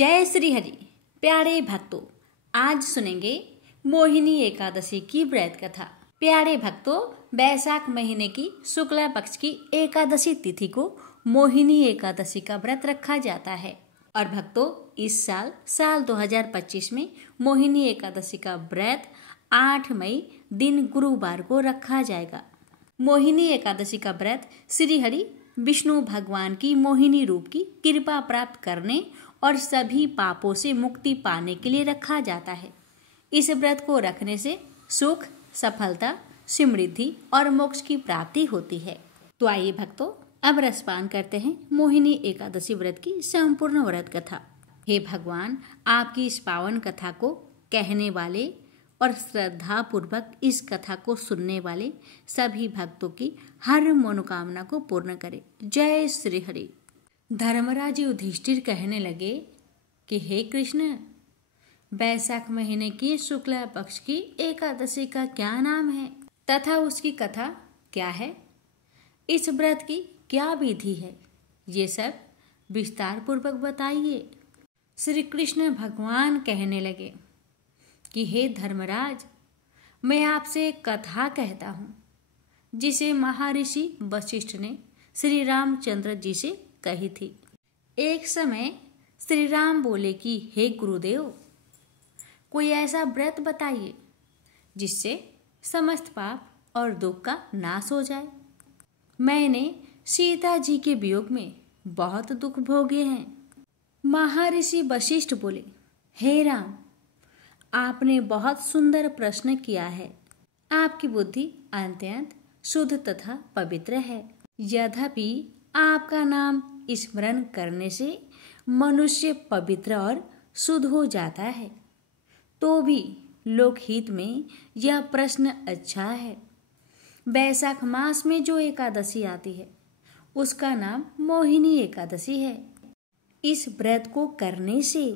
जय श्री हरि। प्यारे भक्तों, आज सुनेंगे मोहिनी एकादशी की व्रत कथा। प्यारे भक्तों, बैसाख महीने की शुक्ला पक्ष की एकादशी तिथि को मोहिनी एकादशी का व्रत रखा जाता है। और भक्तों, इस साल 2025 में मोहिनी एकादशी का व्रत 8 मई दिन गुरुवार को रखा जाएगा। मोहिनी एकादशी का व्रत श्री हरि विष्णु भगवान की मोहिनी रूप की कृपा प्राप्त करने और सभी पापों से मुक्ति पाने के लिए रखा जाता है। इस व्रत को रखने से सुख, सफलता, समृद्धि और मोक्ष की प्राप्ति होती है। तो आइए भक्तों, अब रसपान करते हैं मोहिनी एकादशी व्रत की संपूर्ण व्रत कथा। हे भगवान, आपकी इस पावन कथा को कहने वाले और श्रद्धा पूर्वक इस कथा को सुनने वाले सभी भक्तों की हर मनोकामना को पूर्ण करे। जय श्री हरि। धर्मराज युधिष्ठिर कहने लगे कि हे कृष्ण, बैसाख महीने की शुक्ला पक्ष की एकादशी का क्या नाम है तथा उसकी कथा क्या है? इस व्रत की क्या विधि है? ये सब विस्तार पूर्वक बताइए। श्री कृष्ण भगवान कहने लगे कि हे धर्मराज, मैं आपसे एक कथा कहता हूँ जिसे महर्षि वशिष्ठ ने श्री रामचंद्र जी से कही थी। एक समय श्री राम बोले कि हे गुरुदेव, कोई ऐसा व्रत बताइए जिससे समस्त पाप और दुख का नाश हो जाए। मैंने सीता जी के वियोग में बहुत दुख भोगे हैं। महर्षि वशिष्ठ बोले, हे राम, आपने बहुत सुंदर प्रश्न किया है। आपकी बुद्धि अत्यंत शुद्ध तथा पवित्र है। यद्यपि आपका नाम स्मरण करने से मनुष्य पवित्र और शुद्ध हो जाता है, तो भी लोकहित में यह प्रश्न अच्छा है। बैसाख मास में जो एकादशी आती है उसका नाम मोहिनी एकादशी है। इस व्रत को करने से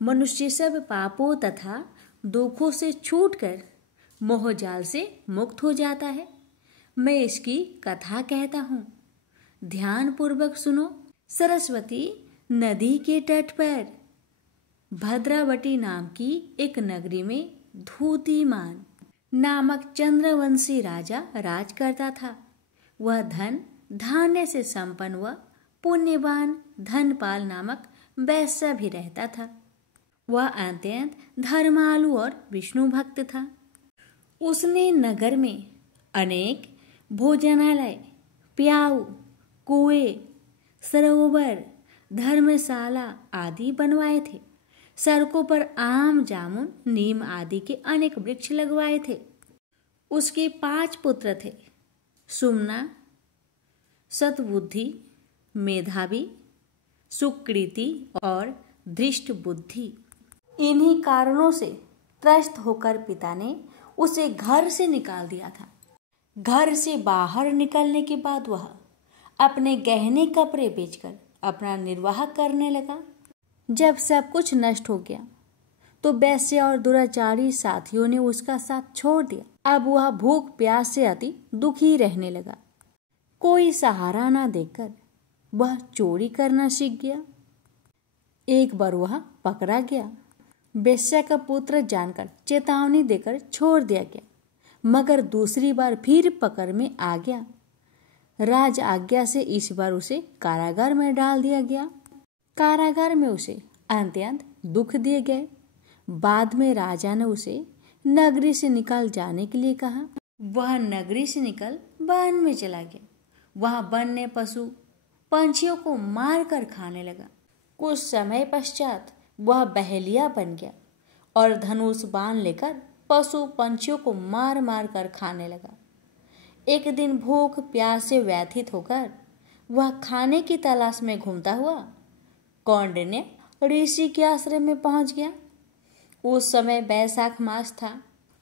मनुष्य सब पापों तथा दुखों से छूटकर मोहजाल से मुक्त हो जाता है। मैं इसकी कथा कहता हूँ, ध्यान पूर्वक सुनो। सरस्वती नदी के तट पर भद्रावती नाम की एक नगरी में धूतिमान नामक चंद्रवंशी राजा राज करता था। वह धन धान्य से संपन्न व पुण्यवान धनपाल नामक वैश्य भी रहता था। वह अत्यंत धर्मालु और विष्णु भक्त था। उसने नगर में अनेक भोजनालय, प्याऊ, कुएं, सरोवर, धर्मशाला आदि बनवाए थे। सड़कों पर आम, जामुन, नीम आदि के अनेक वृक्ष लगवाए थे। उसके 5 पुत्र थे, सुमना, सतबुद्धि, मेधावी, सुकृति और धृष्ट बुद्धि। इन्हीं कारणों से त्रस्त होकर पिता ने उसे घर से निकाल दिया था। घर से बाहर निकलने के बाद वह अपने गहने कपड़े बेचकर अपना निर्वाह करने लगा। जब सब कुछ नष्ट हो गया तो वैश्य और दुराचारी साथियों ने उसका साथ छोड़ दिया। अब वह भूख प्यास से अति दुखी रहने लगा। कोई सहारा ना देकर वह चोरी करना सीख गया। एक बार वह पकड़ा गया। वैश्य का पुत्र जानकर चेतावनी देकर छोड़ दिया गया, मगर दूसरी बार फिर पकड़ में आ गया। राज आज्ञा से इस बार उसे कारागार में डाल दिया गया। कारागार में उसे अत्यंत दुख दिए गए। बाद में राजा ने उसे नगरी से निकल जाने के लिए कहा। वह नगरी से निकल वन में चला गया। वह वन में पशु पंछियों को मार कर खाने लगा। कुछ समय पश्चात वह बहेलिया बन गया और धनुष बाण लेकर पशु पंछियों को मार मार कर खाने लगा। एक दिन भूख प्यास से व्यथित होकर वह खाने की तलाश में घूमता हुआ कौंडिन्य ऋषि के आश्रम में पहुंच गया। उस समय बैसाख मास था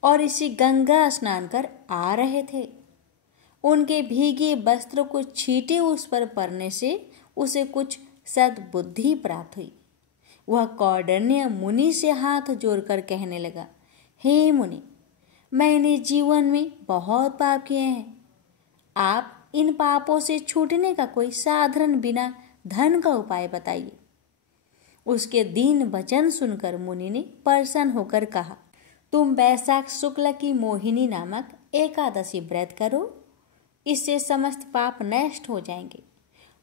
और ऋषि गंगा स्नान कर आ रहे थे। उनके भीगे वस्त्र को छींटे उस पर पड़ने से उसे कुछ सद्बुद्धि प्राप्त हुई। वह कौंडिन्य मुनि से हाथ जोड़कर कहने लगा, हे मुनि, मैंने जीवन में बहुत पाप किए हैं। आप इन पापों से छूटने का कोई साधारण बिना धन का उपाय बताइए। उसके दीन वचन सुनकर मुनि ने प्रसन्न होकर कहा, तुम वैशाख शुक्ल की मोहिनी नामक एकादशी व्रत करो, इससे समस्त पाप नष्ट हो जाएंगे।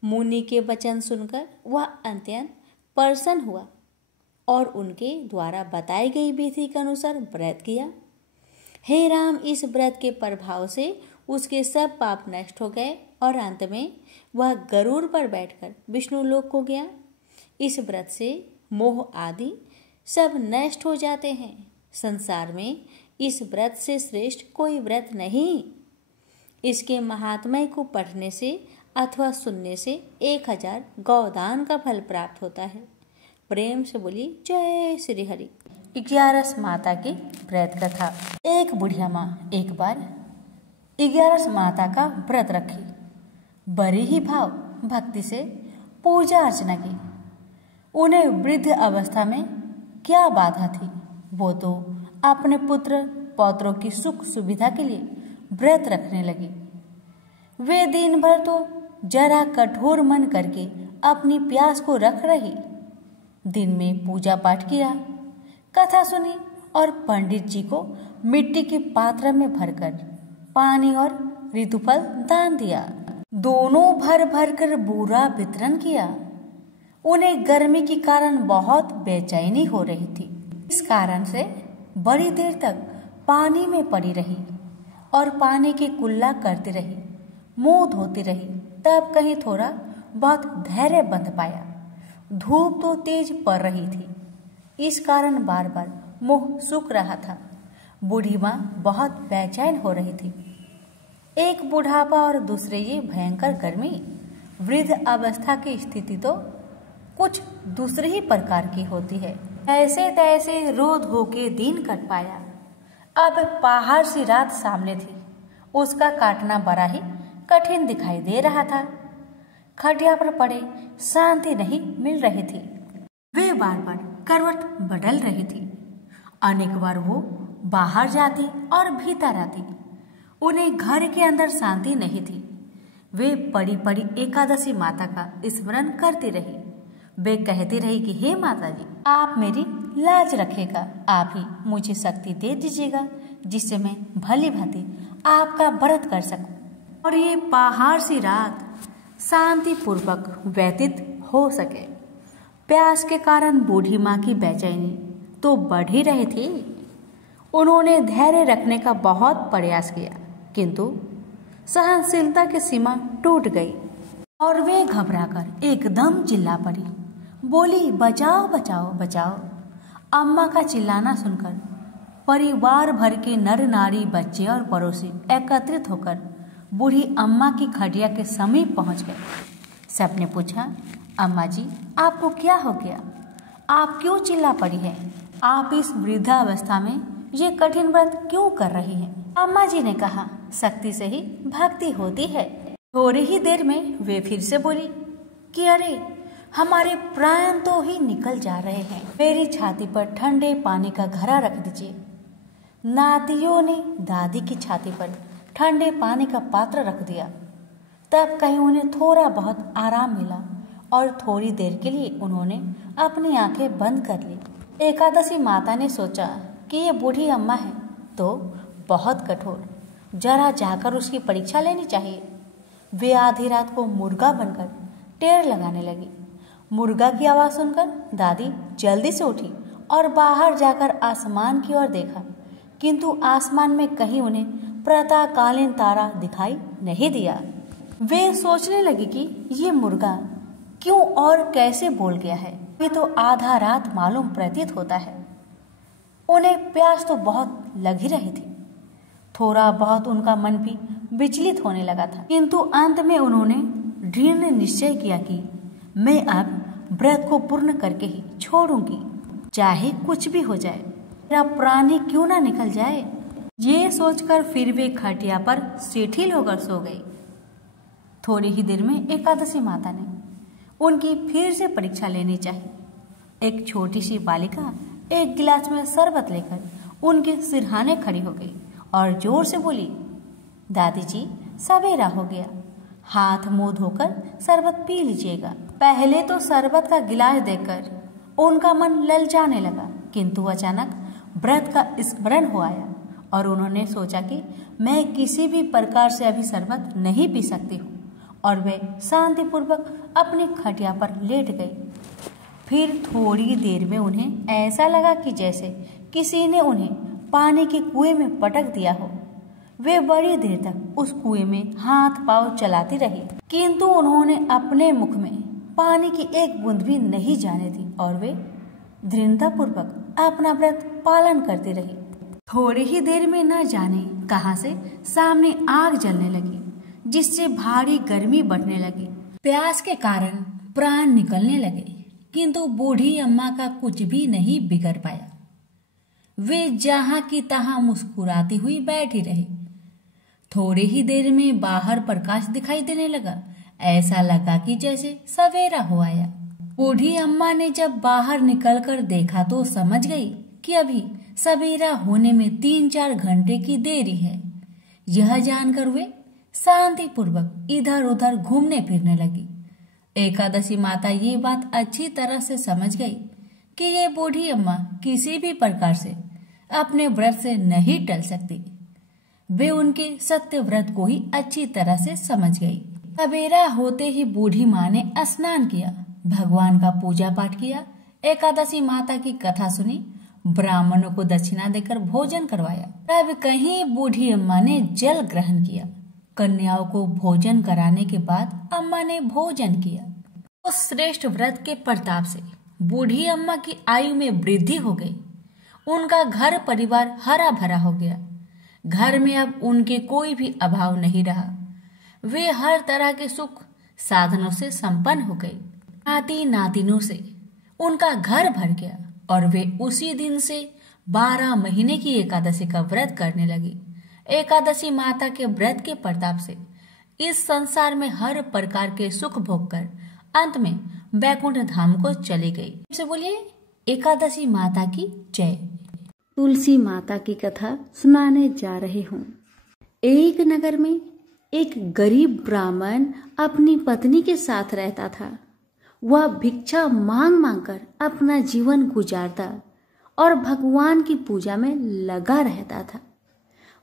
मुनि के वचन सुनकर वह अत्यंत प्रसन्न हुआ और उनके द्वारा बताई गई विधि के अनुसार व्रत किया। हे राम, इस व्रत के प्रभाव से उसके सब पाप नष्ट हो गए और अंत में वह गरुड़ पर बैठकर विष्णु लोक को गया। इस व्रत से मोह आदि सब नष्ट हो जाते हैं। संसार में इस व्रत से श्रेष्ठ कोई व्रत नहीं। इसके महात्म्य को पढ़ने से अथवा सुनने से 1000 गौदान का फल प्राप्त होता है। प्रेम से बोली जय श्री हरि। 11 माता की व्रत कथा। एक बुढ़िया माँ एक बार 11 माता का व्रत रखी। बड़ी ही भाव भक्ति से पूजा अर्चना की। उन्हें वृद्ध अवस्था में क्या बाधा थी, वो तो अपने पुत्र पौत्रों की सुख सुविधा के लिए व्रत रखने लगी। वे दिन भर तो जरा कठोर मन करके अपनी प्यास को रख रही। दिन में पूजा पाठ किया, कथा सुनी और पंडित जी को मिट्टी के पात्र में भरकर पानी और ऋतुफल दान दिया। दोनों भर भर कर बूरा वितरण किया। उन्हें गर्मी के कारण बहुत बेचैनी हो रही थी। इस कारण से बड़ी देर तक पानी में पड़ी रही और पानी की कुल्ला करती रही, मुंह धोती रही। तब कहीं थोड़ा बहुत धैर्य बंध पाया। धूप तो तेज पड़ रही थी, इस कारण बार बार मुंह सूख रहा था। बूढ़ी माँ बहुत बेचैन हो रही थी। एक बुढ़ापा और दूसरे ये भयंकर गर्मी। वृद्ध अवस्था की स्थिति तो कुछ दूसरे ही प्रकार की होती है। ऐसे तैसे रो धो के दिन कट पाया। अब पहाड़ सी रात सामने थी। उसका काटना बड़ा ही कठिन दिखाई दे रहा था। खटिया पर पड़े शांति नहीं मिल रही थी। वे बार बार करवट बदल रही थी। अनेक बार वो बाहर जाती और भीतर आती। उन्हें घर के अंदर शांति नहीं थी। वे पड़ी पड़ी एकादशी माता का स्मरण करती रही। वे कहती रही कि हे माता जी, आप मेरी लाज रखेगा, आप ही मुझे शक्ति दे दीजिएगा जिससे मैं भली भांति आपका व्रत कर सकूं और ये पहाड़ सी रात शांति पूर्वक व्यतीत हो सके। प्यास के कारण बूढ़ी माँ की बेचैनी तो बढ़ ही रही थी। उन्होंने धैर्य रखने का बहुत प्रयास किया, किंतु सहनशीलता की सीमा टूट गई और वे घबराकर एकदम चिल्ला पड़ी। बोली, बचाओ बचाओ बचाओ। अम्मा का चिल्लाना सुनकर परिवार भर के नर नारी, बच्चे और पड़ोसी एकत्रित होकर बूढ़ी अम्मा की खटिया के समीप पहुंच गए। सबने पूछा, अम्मा जी, आपको क्या हो गया? आप क्यों चिल्ला पड़ी है? आप इस वृद्धावस्था में ये कठिन व्रत क्यों कर रही हैं? अम्मा जी ने कहा, शक्ति से ही भक्ति होती है। थोड़ी ही देर में वे फिर से बोली कि अरे, हमारे प्राण तो ही निकल जा रहे हैं। मेरी छाती पर ठंडे पानी का घड़ा रख दीजिए। नातियों ने दादी की छाती पर ठंडे पानी का पात्र रख दिया। तब कहीं उन्हें थोड़ा बहुत आराम मिला और थोड़ी देर के लिए उन्होंने अपनी आंखें बंद कर ली। एकादशी माता ने सोचा कि ये बूढ़ी अम्मा है तो बहुत कठोर, जरा जाकर उसकी परीक्षा लेनी चाहिए। वे आधी रात को मुर्गा बनकर टेर लगाने लगी। मुर्गा की आवाज सुनकर दादी जल्दी से उठी और बाहर जाकर आसमान की ओर देखा, किंतु आसमान में कहीं उन्हें प्रातःकालीन तारा दिखाई नहीं दिया। वे सोचने लगी कि ये मुर्गा क्यों और कैसे बोल गया है। ये तो आधा रात मालूम प्रतीत होता है। उन्हें प्यास तो बहुत लग ही रही थी। थोड़ा बहुत उनका मन भी विचलित होने लगा था, किंतु अंत में उन्होंने दृढ़ निश्चय किया कि मैं अब व्रत को पूर्ण करके ही छोड़ूंगी, चाहे कुछ भी हो जाए, मेरा प्राण ही क्यों ना निकल जाए। ये सोचकर फिर वे खटिया पर शिथिल होकर सो गई। थोड़ी ही देर में एकादशी माता ने उनकी फिर से परीक्षा लेनी चाहिए। एक छोटी सी बालिका एक गिलास में शरबत लेकर उनके सिरहाने खड़ी हो गई और जोर से बोली, दादी जी, सवेरा हो गया, हाथ मुंह धोकर शरबत पी लीजिएगा। पहले तो शरबत का गिलास देकर उनका मन ललचाने लगा, किंतु अचानक व्रत का स्मरण हो आया और उन्होंने सोचा कि मैं किसी भी प्रकार से अभी शरबत नहीं पी सकती हूँ, और वे शांतिपूर्वक अपनी खटिया पर लेट गई। फिर थोड़ी देर में उन्हें ऐसा लगा कि जैसे किसी ने उन्हें पानी के कुएं में पटक दिया हो। वे बड़ी देर तक उस कुएं में हाथ पांव चलाती रही, किंतु उन्होंने अपने मुख में पानी की एक बूंद भी नहीं जाने दी और वे दृढ़तापूर्वक अपना व्रत पालन करती रही। थोड़ी ही देर में न जाने कहां से सामने आग जलने लगी, जिससे भारी गर्मी बढ़ने लगी। प्यास के कारण प्राण निकलने लगे, किंतु बूढ़ी अम्मा का कुछ भी नहीं बिगड़ पाया। वे जहां की तहां मुस्कुराती हुई बैठी रही। थोड़ी ही देर में बाहर प्रकाश दिखाई देने लगा। ऐसा लगा कि जैसे सवेरा हो आया। बूढ़ी अम्मा ने जब बाहर निकलकर देखा तो समझ गई कि अभी सवेरा होने में 3-4 घंटे की देरी है। यह जानकर वे शांतिपूर्वक इधर उधर घूमने फिरने लगी। एकादशी माता ये बात अच्छी तरह से समझ गई कि ये बूढ़ी अम्मा किसी भी प्रकार से अपने व्रत से नहीं टल सकती। वे उनके सत्य व्रत को ही अच्छी तरह से समझ गई। सवेरा होते ही बूढ़ी माँ ने स्नान किया, भगवान का पूजा पाठ किया, एकादशी माता की कथा सुनी, ब्राह्मणों को दक्षिणा देकर भोजन करवाया। तब कहीं बूढ़ी अम्मा ने जल ग्रहण किया। कन्याओं को भोजन कराने के बाद अम्मा ने भोजन किया। उस श्रेष्ठ व्रत के प्रताप से बूढ़ी अम्मा की आयु में वृद्धि हो गई। उनका घर परिवार हरा भरा हो गया। घर में अब उनके कोई भी अभाव नहीं रहा। वे हर तरह के सुख साधनों से संपन्न हो गई। नाती नातिनों से उनका घर भर गया और वे उसी दिन से 12 महीने की एकादशी का व्रत करने लगी। एकादशी माता के व्रत के प्रताप से इस संसार में हर प्रकार के सुख भोग कर अंत में बैकुंठ धाम को चली गई। से बोलिए एकादशी माता की जय। तुलसी माता की कथा सुनाने जा रही हूँ। एक नगर में एक गरीब ब्राह्मण अपनी पत्नी के साथ रहता था। वह भिक्षा मांग मांग कर अपना जीवन गुजारता और भगवान की पूजा में लगा रहता था।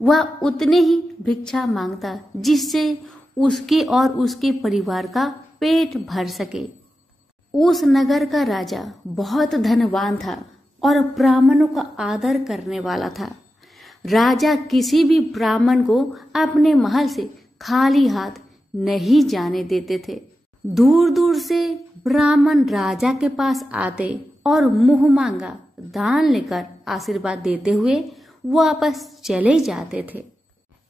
वह उतने ही भिक्षा मांगता जिससे उसके और उसके परिवार का पेट भर सके। उस नगर का राजा बहुत धनवान था और ब्राह्मणों का आदर करने वाला था। राजा किसी भी ब्राह्मण को अपने महल से खाली हाथ नहीं जाने देते थे। दूर दूर से ब्राह्मण राजा के पास आते और मुंह मांगा दान लेकर आशीर्वाद देते हुए वापस चले जाते थे।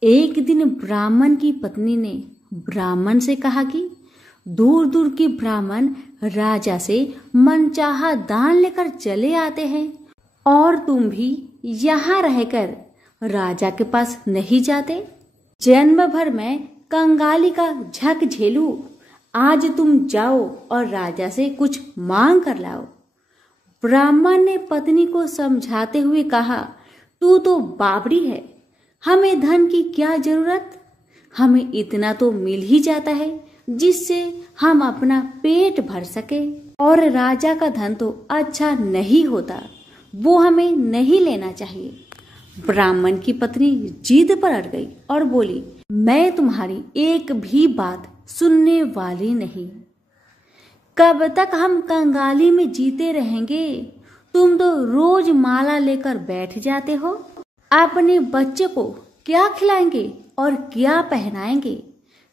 एक दिन ब्राह्मण की पत्नी ने ब्राह्मण से कहा कि दूर दूर के ब्राह्मण राजा से मनचाहा दान लेकर चले आते हैं और तुम भी यहाँ रहकर राजा के पास नहीं जाते। जन्म भर में कंगाली का झक झेलूं, आज तुम जाओ और राजा से कुछ मांग कर लाओ। ब्राह्मण ने पत्नी को समझाते हुए कहा, तू तो बावड़ी है, हमें धन की क्या जरूरत, हमें इतना तो मिल ही जाता है जिससे हम अपना पेट भर सके, और राजा का धन तो अच्छा नहीं होता, वो हमें नहीं लेना चाहिए। ब्राह्मण की पत्नी जिद पर अड़ गई और बोली, मैं तुम्हारी एक भी बात सुनने वाली नहीं। कब तक हम कंगाली में जीते रहेंगे? तुम तो रोज माला लेकर बैठ जाते हो। अपने बच्चे को क्या खिलाएंगे और क्या पहनाएंगे?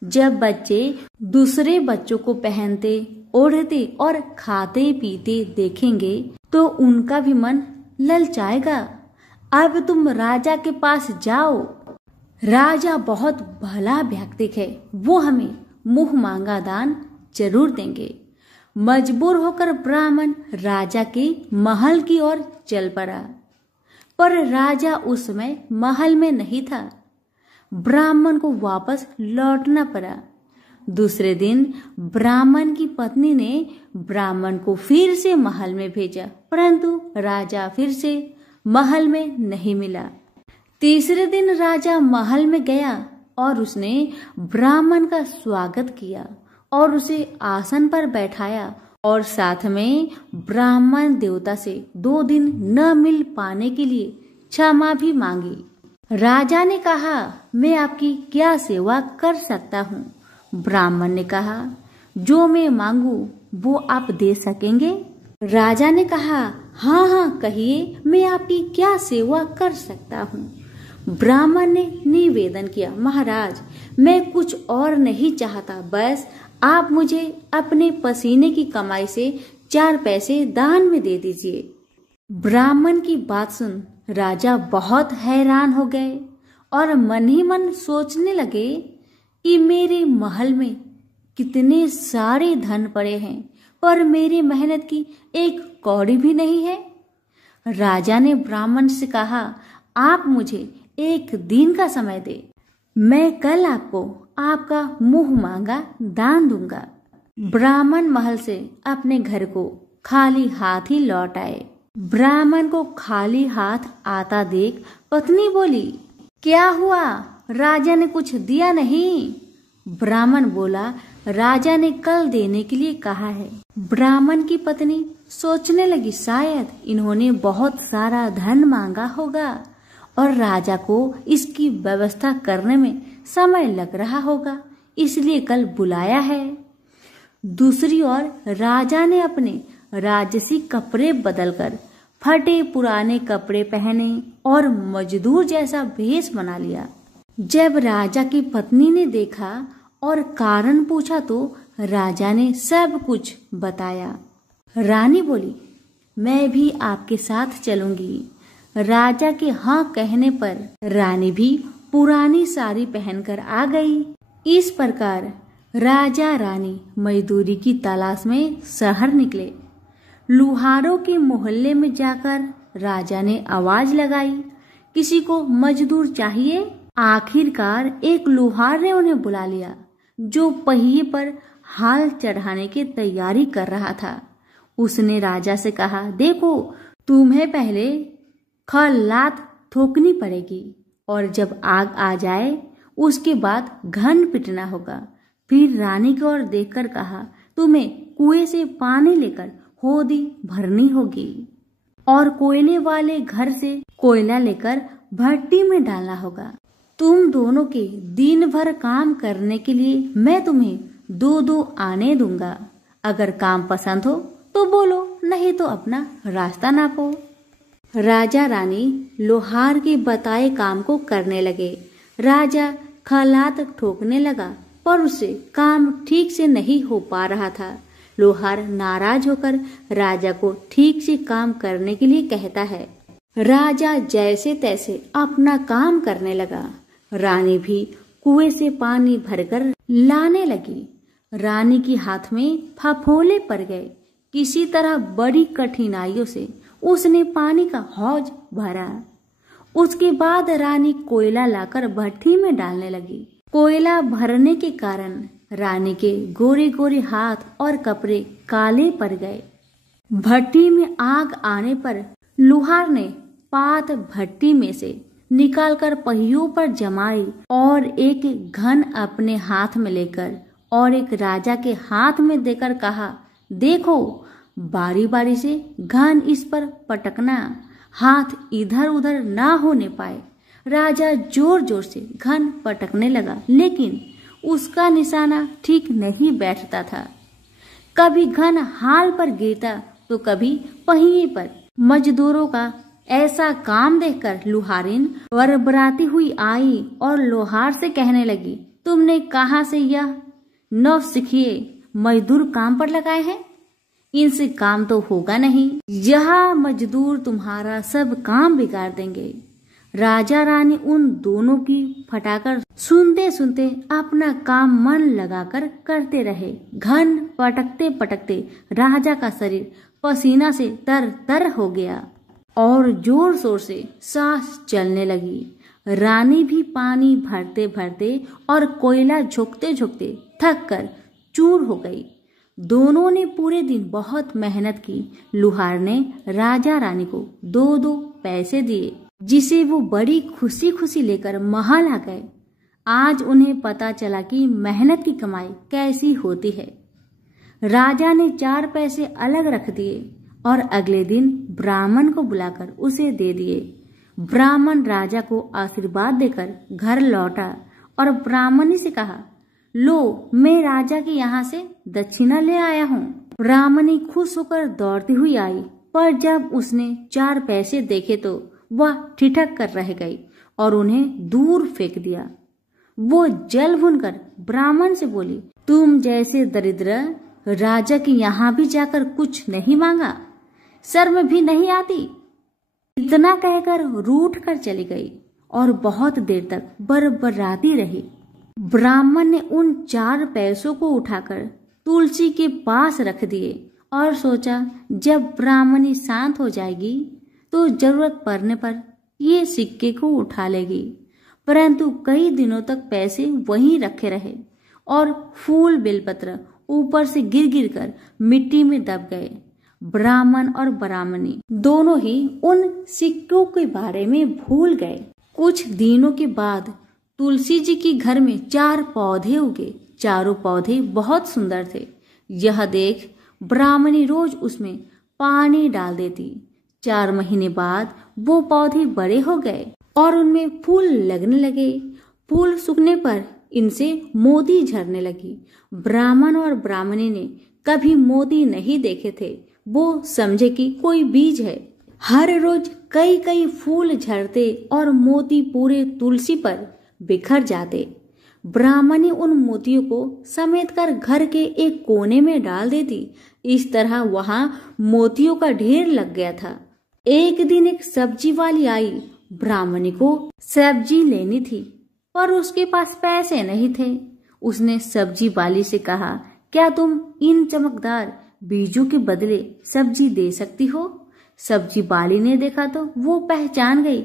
जब बच्चे दूसरे बच्चों को पहनते, ओढ़ते और खाते पीते देखेंगे तो उनका भी मन ललचाएगा। अब तुम राजा के पास जाओ। राजा बहुत भला व्यक्ति है, वो हमें मुंह मांगा दान जरूर देंगे। मजबूर होकर ब्राह्मण राजा के महल की ओर चल पड़ा, पर राजा उस समय महल में नहीं था। ब्राह्मण को वापस लौटना पड़ा। दूसरे दिन ब्राह्मण की पत्नी ने ब्राह्मण को फिर से महल में भेजा, परंतु राजा फिर से महल में नहीं मिला। तीसरे दिन राजा महल में गया और उसने ब्राह्मण का स्वागत किया और उसे आसन पर बैठाया और साथ में ब्राह्मण देवता से 2 दिन न मिल पाने के लिए क्षमा भी मांगी। राजा ने कहा, मैं आपकी क्या सेवा कर सकता हूँ? ब्राह्मण ने कहा, जो मैं मांगू वो आप दे सकेंगे? राजा ने कहा, हाँ हाँ कहिए, मैं आपकी क्या सेवा कर सकता हूँ? ब्राह्मण ने निवेदन किया, महाराज मैं कुछ और नहीं चाहता, बस आप मुझे अपने पसीने की कमाई से 4 पैसे दान में दे दीजिए। ब्राह्मण की बात सुन राजा बहुत हैरान हो गए और मन ही मन सोचने लगे कि मेरे महल में कितने सारे धन पड़े हैं, पर मेरी मेहनत की 1 कौड़ी भी नहीं है। राजा ने ब्राह्मण से कहा, आप मुझे 1 दिन का समय दे, मैं कल आपको आपका मुंह मांगा दान दूंगा। ब्राह्मण महल से अपने घर को खाली हाथ ही लौट आए। ब्राह्मण को खाली हाथ आता देख पत्नी बोली, क्या हुआ, राजा ने कुछ दिया नहीं? ब्राह्मण बोला, राजा ने कल देने के लिए कहा है। ब्राह्मण की पत्नी सोचने लगी, शायद इन्होंने बहुत सारा धन मांगा होगा और राजा को इसकी व्यवस्था करने में समय लग रहा होगा, इसलिए कल बुलाया है। दूसरी ओर राजा ने अपने राजसी कपड़े बदलकर फटे पुराने कपड़े पहने और मजदूर जैसा भेष बना लिया। जब राजा की पत्नी ने देखा और कारण पूछा तो राजा ने सब कुछ बताया। रानी बोली, मैं भी आपके साथ चलूंगी। राजा के हाँ कहने पर रानी भी पुरानी साड़ी पहनकर आ गई। इस प्रकार राजा रानी मजदूरी की तलाश में शहर निकले। लुहारों के मोहल्ले में जाकर राजा ने आवाज लगाई, किसी को मजदूर चाहिए? आखिरकार एक लुहार ने उन्हें बुला लिया, जो पहिए पर हाल चढ़ाने की तैयारी कर रहा था। उसने राजा से कहा, देखो तुम्हें पहले खलात ठोकनी पड़ेगी और जब आग आ जाए उसके बाद घन पिटना होगा। फिर रानी की ओर देखकर कहा, तुम्हें कुएं से पानी लेकर होदी भरनी होगी और कोयले वाले घर से कोयला लेकर भट्टी में डालना होगा। तुम दोनों के दिन भर काम करने के लिए मैं तुम्हें 2-2 आने दूंगा। अगर काम पसंद हो तो बोलो, नहीं तो अपना रास्ता नापो। राजा रानी लोहार के बताए काम को करने लगे। राजा खलात ठोकने लगा, पर उसे काम ठीक से नहीं हो पा रहा था। लोहार नाराज होकर राजा को ठीक से काम करने के लिए कहता है। राजा जैसे तैसे अपना काम करने लगा। रानी भी कुएं से पानी भरकर लाने लगी। रानी के हाथ में फफोले पड़ गए। किसी तरह बड़ी कठिनाइयों से उसने पानी का हौज भरा। उसके बाद रानी कोयला लाकर भट्टी में डालने लगी। कोयला भरने के कारण रानी के गोरे गोरे हाथ और कपड़े काले पड़ गए। भट्टी में आग आने पर लुहार ने पात भट्टी में से निकालकर पहियों पर जमाई और एक घन अपने हाथ में लेकर और एक राजा के हाथ में देकर कहा, देखो बारी बारी से घन इस पर पटकना, हाथ इधर उधर ना होने पाए। राजा जोर जोर से घन पटकने लगा, लेकिन उसका निशाना ठीक नहीं बैठता था। कभी घन हाल पर गिरता तो कभी पहिए पर। मजदूरों का ऐसा काम देखकर लुहारिन बरबराती हुई आई और लोहार से कहने लगी, तुमने कहाँ से यह नौसिखिए मजदूर काम पर लगाए हैं? इनसे काम तो होगा नहीं। यह मजदूर तुम्हारा सब काम बिगाड़ देंगे। राजा रानी उन दोनों की फटाकर सुनते सुनते अपना काम मन लगाकर करते रहे। घन पटकते पटकते राजा का शरीर पसीना से तर तर हो गया और जोर शोर से सांस चलने लगी। रानी भी पानी भरते भरते और कोयला झोंकते झोंकते थक कर चूर हो गई। दोनों ने पूरे दिन बहुत मेहनत की। लुहार ने राजा रानी को 2-2 पैसे दिए, जिसे वो बड़ी खुशी खुशी लेकर महल आ गए। आज उन्हें पता चला कि मेहनत की कमाई कैसी होती है। राजा ने 4 पैसे अलग रख दिए और अगले दिन ब्राह्मण को बुलाकर उसे दे दिए। ब्राह्मण राजा को आशीर्वाद देकर घर लौटा और ब्राह्मणी से कहा, लो, मैं राजा के यहाँ से दक्षिणा ले आया हूँ। ब्राह्मणी खुश होकर दौड़ती हुई आई, पर जब उसने 4 पैसे देखे तो वह ठिठक कर रह गई और उन्हें दूर फेंक दिया। वो जल भूनकर ब्राह्मण से बोली, तुम जैसे दरिद्र राजा के यहाँ भी जाकर कुछ नहीं मांगा, शर्म भी नहीं आती। इतना कहकर रूठ कर चली गई और बहुत देर तक बरबराती रही। ब्राह्मण ने उन 4 पैसों को उठाकर तुलसी के पास रख दिए और सोचा, जब ब्राह्मणी शांत हो जाएगी तो जरूरत पड़ने पर ये सिक्के को उठा लेगी। परंतु कई दिनों तक पैसे वहीं रखे रहे और फूल बेलपत्र ऊपर से गिर गिर कर मिट्टी में दब गए। ब्राह्मण और ब्राह्मणी दोनों ही उन सिक्कों के बारे में भूल गए। कुछ दिनों के बाद तुलसी जी के घर में 4 पौधे उगे। चारों पौधे बहुत सुंदर थे। यह देख ब्राह्मणी रोज उसमें पानी डाल देती। 4 महीने बाद वो पौधे बड़े हो गए और उनमें फूल लगने लगे। फूल सूखने पर इनसे मोती झरने लगी। ब्राह्मण और ब्राह्मणी ने कभी मोती नहीं देखे थे। वो समझे कि कोई बीज है। हर रोज कई कई फूल झरते और मोती पूरे तुलसी पर बिखर जाते। ब्राह्मणी उन मोतियों को समेट कर घर के एक कोने में डाल देती। इस तरह वहां मोतियों का ढेर लग गया था। एक दिन एक सब्जी वाली आई। ब्राह्मणी को सब्जी लेनी थी, पर उसके पास पैसे नहीं थे। उसने सब्जी वाली से कहा, क्या तुम इन चमकदार बीजों के बदले सब्जी दे सकती हो? सब्जी वाली ने देखा तो वो पहचान गई,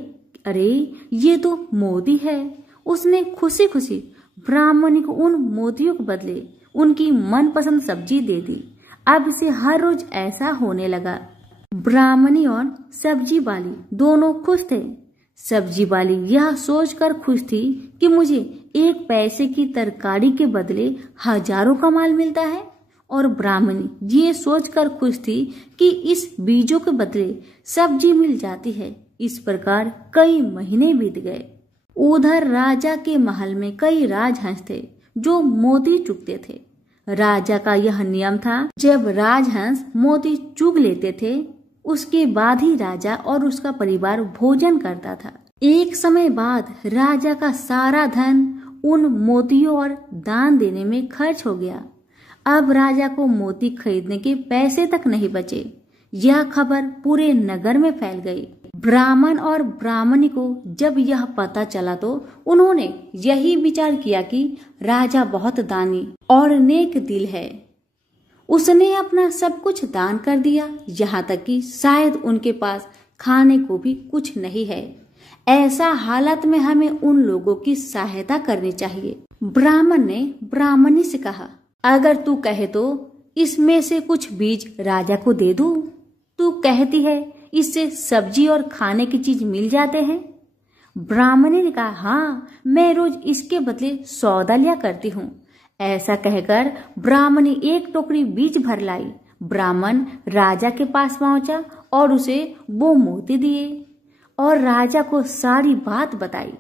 अरे ये तो मोती है। उसने खुशी खुशी ब्राह्मणी को उन मोतियों के बदले उनकी मनपसंद सब्जी दे दी। अब से हर रोज ऐसा होने लगा। ब्राह्मणी और सब्जी वाली दोनों खुश थे। सब्जी वाली यह सोचकर खुश थी कि मुझे 1 पैसे की तरकारी के बदले हजारों का माल मिलता है, और ब्राह्मणी ये सोचकर खुश थी कि इस बीजों के बदले सब्जी मिल जाती है। इस प्रकार कई महीने बीत गए। उधर राजा के महल में कई राजहंस थे जो मोती चुगते थे। राजा का यह नियम था, जब राजहंस मोती चुग लेते थे उसके बाद ही राजा और उसका परिवार भोजन करता था। एक समय बाद राजा का सारा धन उन मोतियों और दान देने में खर्च हो गया। अब राजा को मोती खरीदने के पैसे तक नहीं बचे। यह खबर पूरे नगर में फैल गई। ब्राह्मण और ब्राह्मणी को जब यह पता चला तो उन्होंने यही विचार किया कि राजा बहुत दानी और नेक दिल है। उसने अपना सब कुछ दान कर दिया, यहाँ तक कि शायद उनके पास खाने को भी कुछ नहीं है। ऐसा हालत में हमें उन लोगों की सहायता करनी चाहिए। ब्राह्मण ने ब्राह्मणी से कहा, अगर तू कहे तो इसमें से कुछ बीज राजा को दे दूं। तू कहती है इससे सब्जी और खाने की चीज मिल जाते हैं। ब्राह्मणी ने कहा, हाँ, मैं रोज इसके बदले सौदा लिया करती हूँ। ऐसा कहकर ब्राह्मणी 1 टोकरी बीज भर लाई। ब्राह्मण राजा के पास पहुंचा और उसे वो मोती दिए और राजा को सारी बात बताई।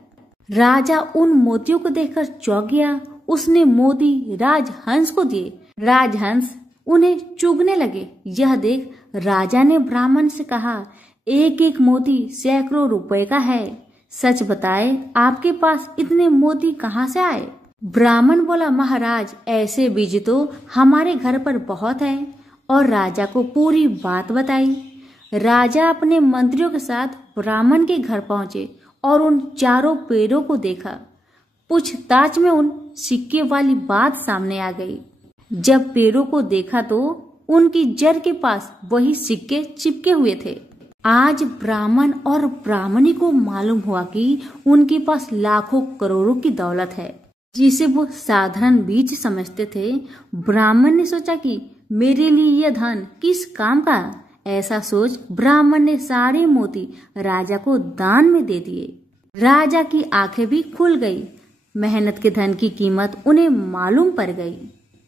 राजा उन मोतियों को देखकर चौंक गया। उसने मोती राजहंस को दिए। राजहंस उन्हें चुगने लगे। यह देख राजा ने ब्राह्मण से कहा, 1-1 मोती सैकड़ों रुपए का है। सच बताए, आपके पास इतने मोती कहाँ से आए? ब्राह्मण बोला, महाराज, ऐसे बीज तो हमारे घर पर बहुत है। और राजा को पूरी बात बताई। राजा अपने मंत्रियों के साथ ब्राह्मण के घर पहुंचे और उन चारों पेड़ों को देखा। पूछताछ में उन सिक्के वाली बात सामने आ गई। जब पेड़ों को देखा तो उनकी जड़ के पास वही सिक्के चिपके हुए थे। आज ब्राह्मण और ब्राह्मणी को मालूम हुआ कि उनके पास लाखों करोड़ों की दौलत है, जिसे वो साधारण बीज समझते थे। ब्राह्मण ने सोचा कि मेरे लिए यह धन किस काम का। ऐसा सोच ब्राह्मण ने सारे मोती राजा को दान में दे दिए। राजा की आंखें भी खुल गई। मेहनत के धन की कीमत उन्हें मालूम पड़ गई।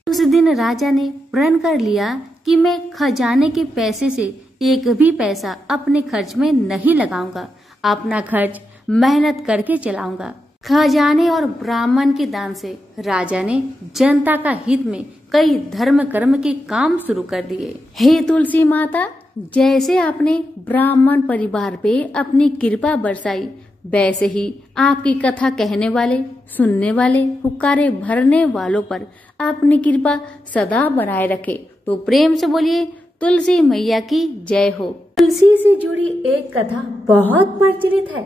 उस दिन राजा ने प्रण कर लिया कि मैं खजाने के पैसे से एक भी पैसा अपने खर्च में नहीं लगाऊंगा, अपना खर्च मेहनत करके चलाऊंगा। खजाने और ब्राह्मण के दान से राजा ने जनता का हित में कई धर्म कर्म के काम शुरू कर दिए। हे तुलसी माता, जैसे आपने ब्राह्मण परिवार पे अपनी कृपा बरसाई, वैसे ही आपकी कथा कहने वाले, सुनने वाले, हुक्कारे भरने वालों पर अपनी कृपा सदा बनाए रखे। तो प्रेम से बोलिए तुलसी मैया की जय हो। तुलसी से जुड़ी एक कथा बहुत प्रचलित है।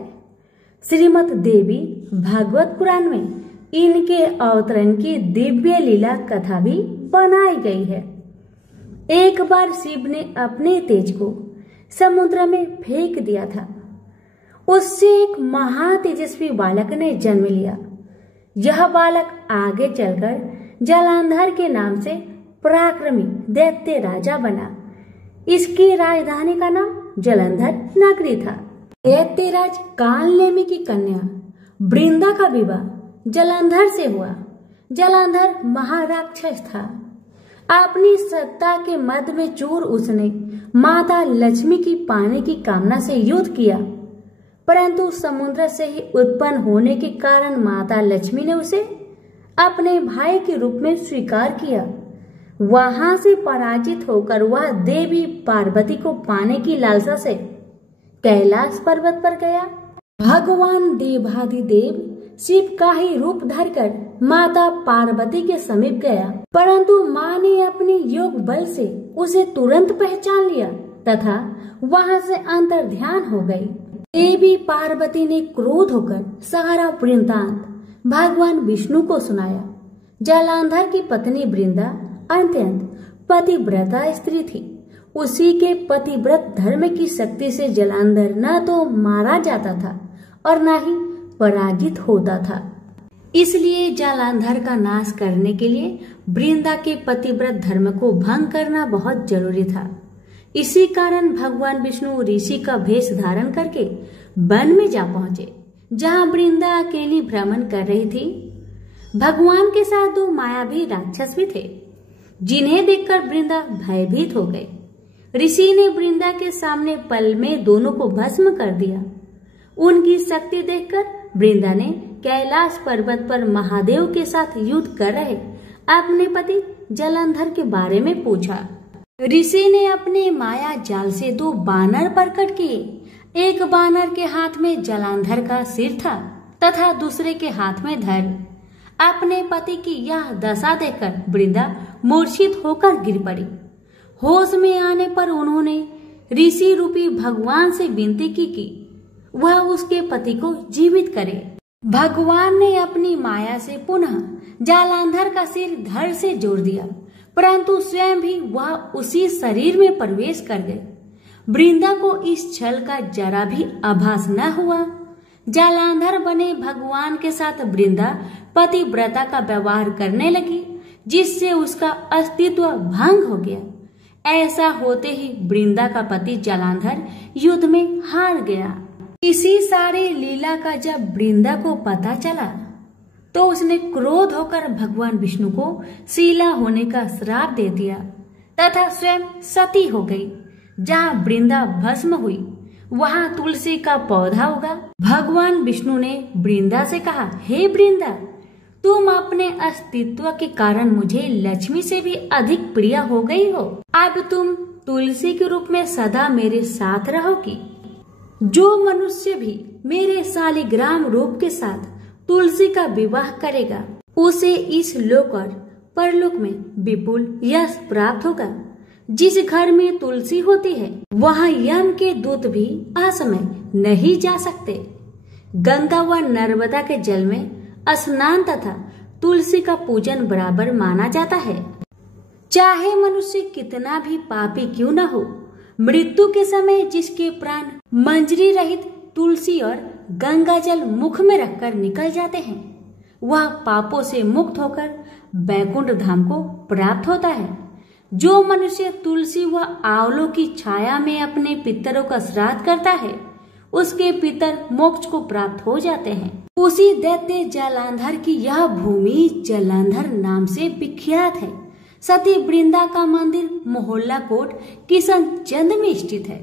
श्रीमद् देवी भागवत पुराण में इनके अवतरण की दिव्य लीला कथा भी बनाई गई है। एक बार शिव ने अपने तेज को समुद्र में फेंक दिया था। उससे एक महातेजस्वी बालक ने जन्म लिया। यह बालक आगे चलकर जलांधर के नाम से पराक्रमी दैत्य राजा बना। इसकी राजधानी का नाम जलंधर नगरी था। दैत्यराज कालनेमी की कन्या वृंदा का विवाह जलंधर से हुआ। जलंधर महाराक्षस था। अपनी सत्ता के मद में चूर उसने माता लक्ष्मी की पाने की कामना से युद्ध किया, परंतु समुद्र से ही उत्पन्न होने के कारण माता लक्ष्मी ने उसे अपने भाई के रूप में स्वीकार किया। वहां से पराजित होकर वह देवी पार्वती को पाने की लालसा से कैलाश पर्वत पर गया। भगवान देवाधिदेव शिव का ही रूप धरकर माता पार्वती के समीप गया, परंतु मां ने अपने योग बल से उसे तुरंत पहचान लिया तथा वहां से अंतर्ध्यान हो गई। देवी पार्वती ने क्रोध होकर सारा वृत्तांत भगवान विष्णु को सुनाया। जलांधर की पत्नी वृंदा अत्यंत पतिव्रता स्त्री थी। उसी के पतिव्रत धर्म की शक्ति से जलांधर न तो मारा जाता था और न ही पराजित होता था। इसलिए जलांधर का नाश करने के लिए वृंदा के पतिव्रत धर्म को भंग करना बहुत जरूरी था। इसी कारण भगवान विष्णु ऋषि का भेष धारण करके वन में जा पहुंचे, जहां वृंदा अकेली भ्रमण कर रही थी। भगवान के साथ दो मायावी राक्षस भी थे, जिन्हें देखकर वृंदा भयभीत हो गई। ऋषि ने वृंदा के सामने पल में दोनों को भस्म कर दिया। उनकी शक्ति देखकर वृंदा ने कैलाश पर्वत पर महादेव के साथ युद्ध कर रहे अपने पति जलंधर के बारे में पूछा। ऋषि ने अपने माया जाल से दो बानर प्रकट किए। एक बानर के हाथ में जलांधर का सिर था तथा दूसरे के हाथ में धड़। अपने पति की यह दशा देखकर वृंदा मूर्छित होकर गिर पड़ी। होश में आने पर उन्होंने ऋषि रूपी भगवान से विनती की कि वह उसके पति को जीवित करे। भगवान ने अपनी माया से पुनः जलांधर का सिर धड़ से जोड़ दिया, परंतु स्वयं भी वह उसी शरीर में प्रवेश कर गए। वृंदा को इस छल का जरा भी आभास न हुआ। जलांधर बने भगवान के साथ वृंदा पतिव्रता का व्यवहार करने लगी, जिससे उसका अस्तित्व भंग हो गया। ऐसा होते ही वृंदा का पति जलांधर युद्ध में हार गया। इसी सारी लीला का जब वृंदा को पता चला तो उसने क्रोध होकर भगवान विष्णु को शीला होने का श्राप दे दिया तथा स्वयं सती हो गई। जहाँ वृंदा भस्म हुई वहाँ तुलसी का पौधा उगा। भगवान विष्णु ने वृंदा से कहा, हे वृंदा, तुम अपने अस्तित्व के कारण मुझे लक्ष्मी से भी अधिक प्रिय हो गई हो। अब तुम तुलसी के रूप में सदा मेरे साथ रहोगी। जो मनुष्य भी मेरे शालिग्राम रूप के साथ तुलसी का विवाह करेगा उसे इस लोक और परलोक में विपुल यश प्राप्त होगा। जिस घर में तुलसी होती है वहाँ यम के दूत भी असमय नहीं जा सकते। गंगा व नर्मदा के जल में स्नान तथा तुलसी का पूजन बराबर माना जाता है। चाहे मनुष्य कितना भी पापी क्यों न हो, मृत्यु के समय जिसके प्राण मंजरी रहित तुलसी और गंगा जल मुख में रखकर निकल जाते हैं, वह पापों से मुक्त होकर बैकुंठ धाम को प्राप्त होता है। जो मनुष्य तुलसी व आंवलों की छाया में अपने पितरों का श्राद्ध करता है, उसके पितर मोक्ष को प्राप्त हो जाते हैं। उसी दैत्य जलांधर की यह भूमि जलांधर नाम से विख्यात है। सती वृंदा का मंदिर मोहल्ला कोट किशनचंद में स्थित है।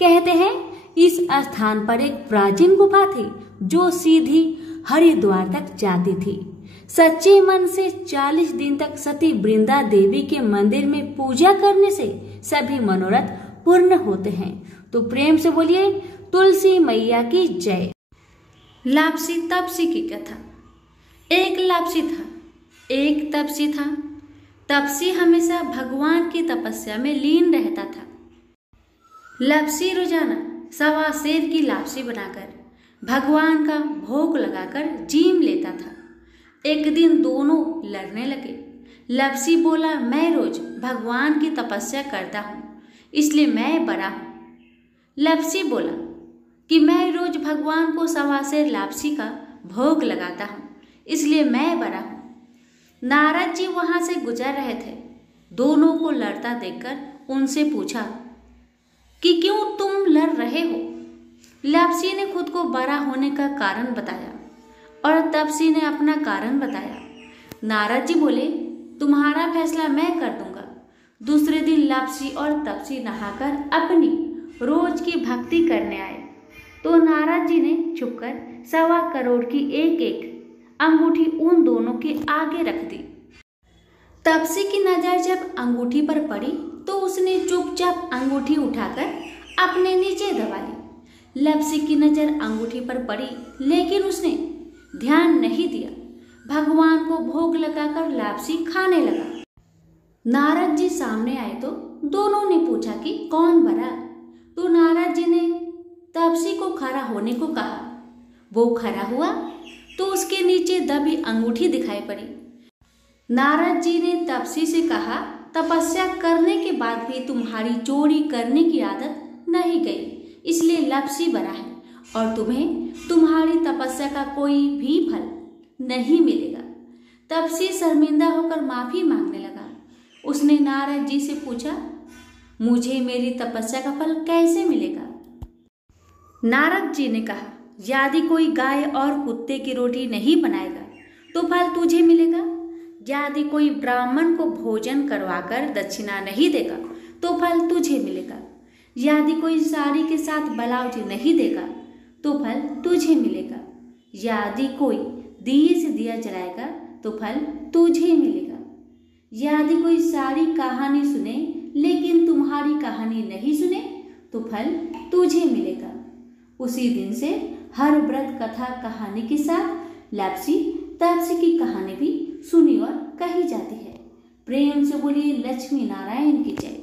कहते हैं इस स्थान पर एक प्राचीन गुफा थी जो सीधी हरिद्वार तक जाती थी। सच्चे मन से 40 दिन तक सती वृंदा देवी के मंदिर में पूजा करने से सभी मनोरथ पूर्ण होते हैं। तो प्रेम से बोलिए तुलसी मैया की जय। लापसी तपसी की कथा। एक लापसी था, एक तपसी था। तपसी हमेशा भगवान की तपस्या में लीन रहता था। लापसी रोजाना सवा सेर की लापसी बनाकर भगवान का भोग लगाकर जीम लेता था। एक दिन दोनों लड़ने लगे। लापसी बोला, मैं रोज भगवान की तपस्या करता हूँ इसलिए मैं बड़ा हूँ। लापसी बोला कि मैं रोज भगवान को सवा सेर लापसी का भोग लगाता हूँ इसलिए मैं बड़ा हूँ। नारद जी वहां से गुजर रहे थे। दोनों को लड़ता देखकर उनसे पूछा कि क्यों तुम लड़ रहे हो। लापसी ने खुद को बड़ा होने का कारण बताया और तपसी ने अपना कारण बताया। नारद जी बोले, तुम्हारा फैसला मैं कर दूंगा। दूसरे दिन लापसी और तपसी नहाकर अपनी रोज की भक्ति करने आए तो नारद जी ने छुपकर 1.25 करोड़ की एक एक अंगूठी उन दोनों के आगे रख दी। तपसी की नजर जब अंगूठी पर पड़ी तो उसने चुपचाप अंगूठी उठाकर अपने नीचे दबा ली। लापसी की नजर अंगूठी पर पड़ी लेकिन उसने ध्यान नहीं दिया। भगवान को भोग लगाकर लापसी खाने लगा। नारद जी सामने आए तो दोनों ने पूछा कि कौन बड़ा। तो नारद जी ने तपसी को खड़ा होने को कहा। वो खड़ा हुआ तो उसके नीचे दबी अंगूठी दिखाई पड़ी। नारद जी ने तपसी से कहा, तपस्या करने के बाद भी तुम्हारी चोरी करने की आदत नहीं गई इसलिए लापसी बड़ा है और तुम्हें तुम्हारी तपस्या का कोई भी फल नहीं मिलेगा। तपसी शर्मिंदा होकर माफी मांगने लगा। उसने नारद जी से पूछा, मुझे मेरी तपस्या का फल कैसे मिलेगा। नारद जी ने कहा, यदि कोई गाय और कुत्ते की रोटी नहीं बनाएगा तो फल तुझे मिलेगा। यदि कोई ब्राह्मण को भोजन करवाकर दक्षिणा नहीं देगा तो फल तुझे मिलेगा। यदि कोई साड़ी के साथ ब्लाउज नहीं देगा तो फल तुझे मिलेगा। यदि कोई दिए से दिया जलाएगा तो फल तुझे मिलेगा। यदि कोई सारी कहानी सुने लेकिन तुम्हारी कहानी नहीं सुने तो फल तुझे मिलेगा। उसी दिन से हर व्रत कथा कहानी के साथ लापसी तपसी की कहानी भी सुनी और कही जाती है। प्रेम से बोलिए लक्ष्मी नारायण की जय।